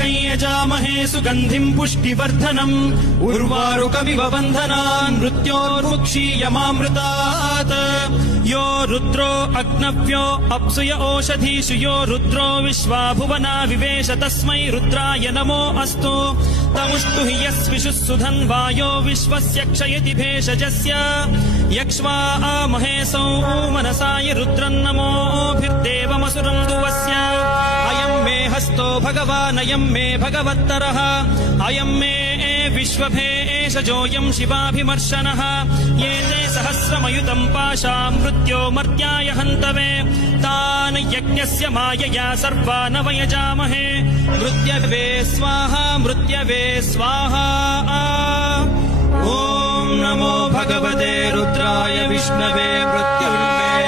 त्र्यम्बकं यजामहे सुगन्धिं पुष्टिवर्धनम् उर्वारुकमिव बन्धनान् मृत्योर्मुक्षीयमामृतात् यो रुद्रो अग्नव्यो अप्सुय ओषधीषु यो रुद्रो विश्वा भुवना विवेश तस्मै रुद्राय नमो अस्तु तमुष्टु हि यस्विषुः सुधन्वायो विश्वस्य क्षयति भेषजस्य यक्ष्वा महेशौ मनसाय रुद्रन्नमोभिर्देवमसुरं दुवस्य अयं मे हस्तो भगवान् अयं मे भगवत्तरः अयं मे विश्वभेषजोऽयं शिवाभिमर्शनः ये ते सहस्रमयुतं पाशा मृत्यो मर्त्याय हन्तवे तान् यज्ञस्य मायया सर्वान् वयजामहे मृत्यवे स्वाहा मृत्यवे स्वाहा ॐ नमो भगवते रुद्राय विष्णवे मृत्युर्मे